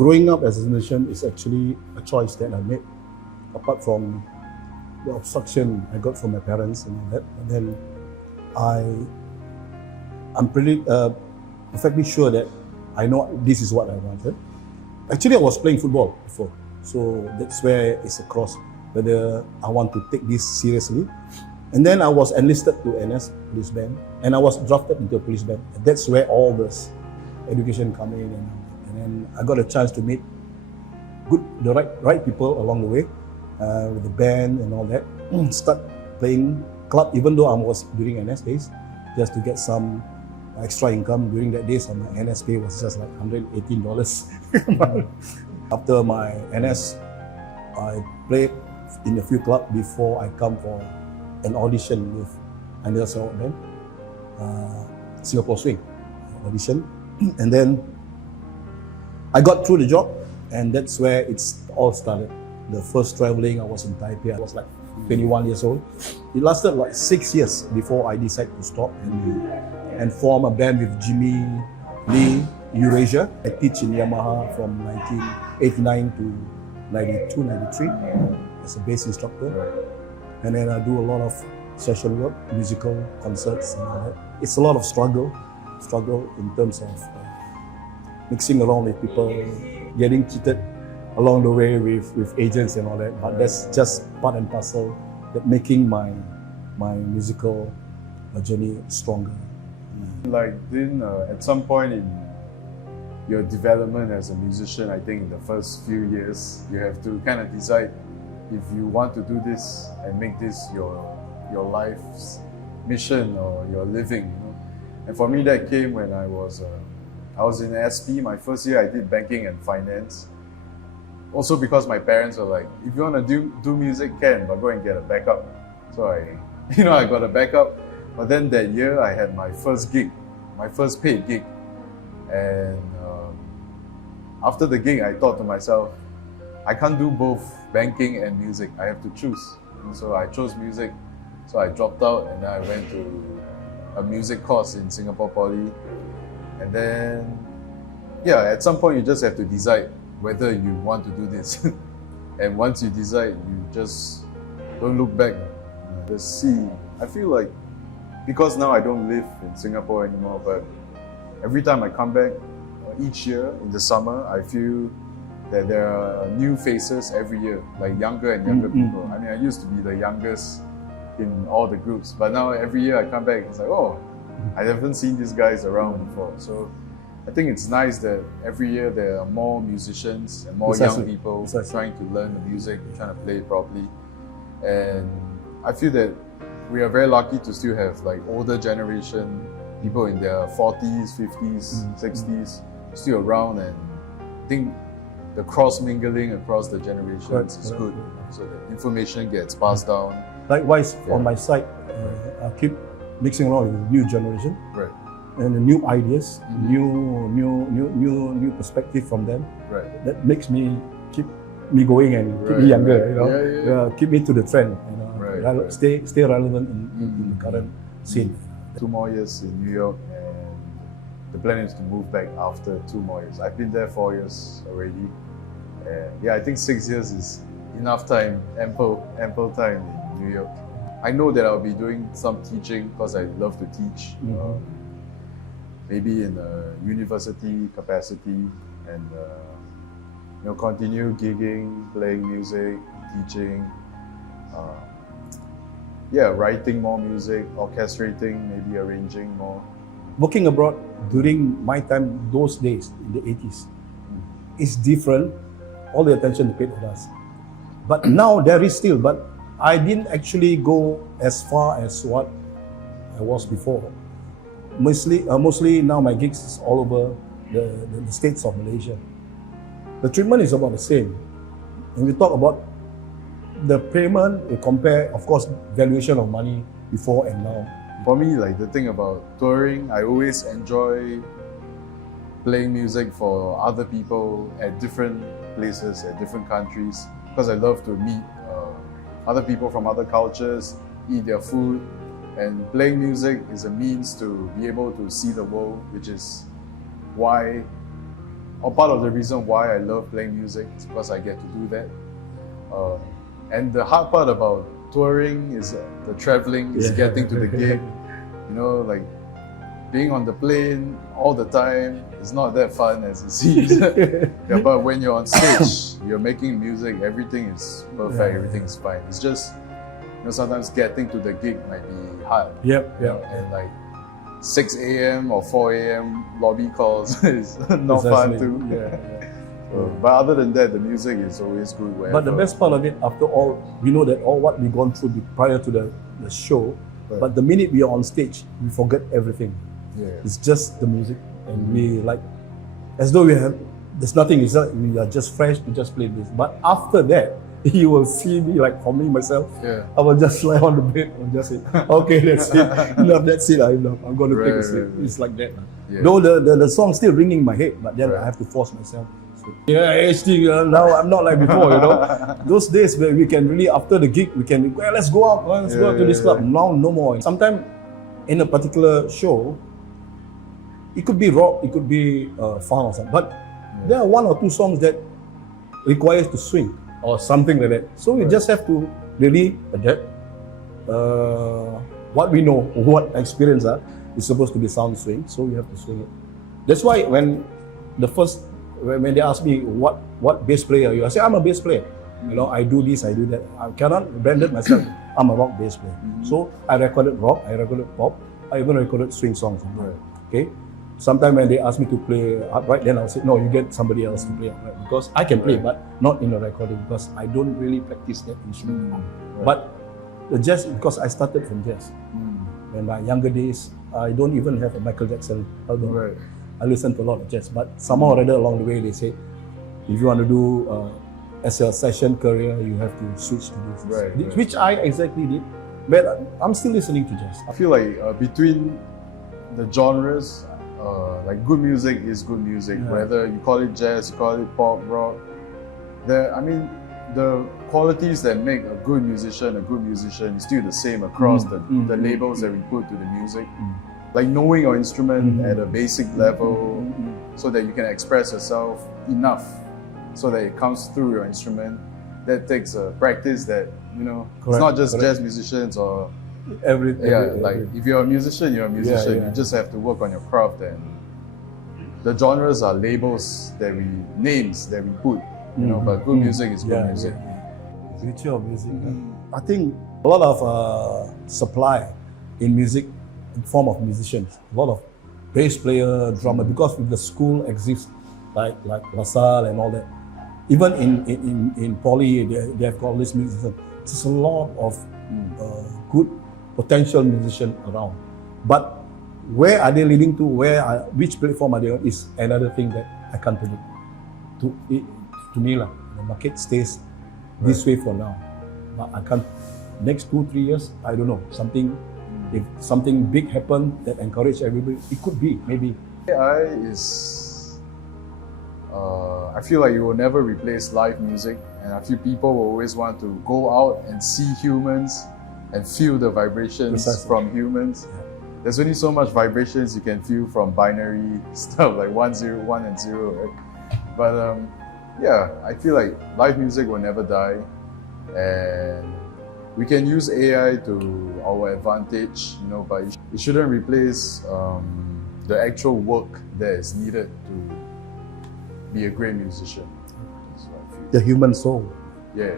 growing up as a musician is actually a choice that I made, apart from the obstruction I got from my parents and all that. And then I'm pretty perfectly sure that I know this is what I wanted. Actually, I was playing football before, so that's where it's a cross, whether I want to take this seriously. And then I was enlisted to NS police band, and I was drafted into a police band. And that's where all this education come in, and then I got a chance to meet the right people along the way, with the band and all that. Start playing club, even though I was during NS days, just to get some extra income. During that days, my NS pay was just like $118. After my NS, I played in a few clubs before I come for an audition with another song band, Singapore Swing audition. And then I got through the job, and that's where it's all started. The first traveling, I was in Taipei. I was like 21 years old. It lasted like 6 years before I decided to stop and form a band with Jimmy Lee, Eurasia. I teach in Yamaha from 1989 to 92, 93 as a bass instructor. And then I do a lot of session work, musical concerts and all that. It's a lot of struggle in terms of mixing around with people, getting cheated along the way with agents and all that. But that's just part and parcel that making my musical journey stronger. Like then at some point in your development as a musician, I think in the first few years, you have to kind of decide if you want to do this and make this your life's mission or your living, you know. And for me, that came when I was in SP. My first year, I did banking and finance. Also because my parents were like, if you want to do music, can, but go and get a backup. So I got a backup. But then that year, I had my first gig, my first paid gig. And after the gig, I thought to myself, I can't do both banking and music. I have to choose. And so I chose music. So I dropped out and I went to a music course in Singapore Poly. And then, yeah, at some point you just have to decide whether you want to do this. And once you decide, you just don't look back. Just see. I feel like, because now I don't live in Singapore anymore, but every time I come back, each year in the summer, I feel that there are new faces every year, like younger and younger people. I mean, I used to be the youngest in all the groups, but now every year I come back, it's like, oh, I haven't seen these guys around before. So I think it's nice that every year there are more musicians and more young people trying to learn the music, trying to play it properly. And I feel that we are very lucky to still have like older generation, people in their 40s, 50s, 60s, still around, and I think the cross-mingling across the generations is good, so that information gets passed down. Likewise, on my side, I keep mixing around with the new generation, and the new ideas, new perspective from them. That makes me keep me going and keep me younger. Keep me to the trend. Stay relevant in the current scene. 2 more years in New York, and the plan is to move back after 2 more years. I've been there 4 years already. Yeah, I think 6 years is enough time, ample time in New York. I know that I'll be doing some teaching because I love to teach. Maybe in a university capacity, and continue gigging, playing music, teaching. Writing more music, orchestrating, maybe arranging more. Working abroad during my time, those days in the 80s, is different. All the attention paid on us. But now there is still, but I didn't actually go as far as what I was before. Mostly now my gigs is all over the states of Malaysia. The treatment is about the same. When we talk about the payment, we compare, of course, valuation of money before and now. For me, like the thing about touring, I always enjoy playing music for other people at different places, at different countries, because I love to meet other people from other cultures, eat their food, and playing music is a means to be able to see the world, which is why or part of the reason why I love playing music is because I get to do that. And the hard part about touring is the traveling, is getting to the gig. You know, like being on the plane all the time is not that fun as it seems. Yeah, but when you're on stage, you're making music, everything is perfect, everything is fine. It's just, you know, sometimes getting to the gig might be hard. And like 6 a.m. or 4 a.m. lobby calls is not fun too. But other than that, the music is always good. Wherever. But the best part of it, after all, we know that all what we've gone through prior to the show, but the minute we are on stage, we forget everything. It's just the music, and we like, as though there's nothing, we are just fresh to just play this. But after that, you will see me, like for me, myself, I will just lie on the bed and just say, okay, that's it. Enough, that's it. I'm going to take a sleep. It's like that. Though the song's still ringing in my head, but then I have to force myself. So, now I'm not like before, you know. Those days where we can really, after the gig, we can, well, let's go out, let's go out to this club. Now, no more. Sometimes in a particular show, it could be rock, it could be fun or something, but there are 1 or 2 songs that requires to swing or something like that. So we just have to really adapt. What we know, what experience is supposed to be sound swing, so we have to swing it. That's why when they ask me what bass player are you, I say I'm a bass player. You know, I do this, I do that. I cannot brand it myself. I'm a rock bass player. So I recorded rock, I recorded pop, I even recorded swing songs. Okay. Sometimes when they ask me to play upright, then I'll say, no, you get somebody else to play upright, because I can play, but not in the recording, because I don't really practice that instrument. But the jazz, because I started from jazz. In my younger days, I don't even have a Michael Jackson album. I listen to a lot of jazz, but somehow or other along the way they say, if you want to do as a session career, you have to switch to this. Which I exactly did, but I'm still listening to jazz. I feel like between the genres, like good music is good music, whether you call it jazz, you call it pop, rock. The qualities that make a good musician is still the same across the labels that we put to the music. Like knowing your instrument at a basic level so that you can express yourself enough so that it comes through your instrument. That takes a practice that, you know, it's not just jazz musicians or everything. If you're a musician, you're a musician. You just have to work on your craft, and the genres are labels names that we put, you know, but good music is good music. Future of music. I think a lot of supply in music in form of musicians, a lot of bass player, drummer, because if the school exists like LaSalle and all that, even in Poly they have got this musician. There's a lot of good potential musician around, but where are they leading to? Which platform are they on is another thing that I can't predict. To me, the market stays this way for now, but I can't. Next 2-3 years, I don't know. If something big happen that encourage everybody, it could be maybe. AI is. I feel like it will never replace live music, and I feel people will always want to go out and see humans and feel the vibrations from humans. There's only so much vibrations you can feel from binary stuff like 1, 0, 1 and 0, right? But I feel like live music will never die, and we can use AI to our advantage, you know, but it shouldn't replace the actual work that is needed to be a great musician. That's what I feel. The human soul. Yeah.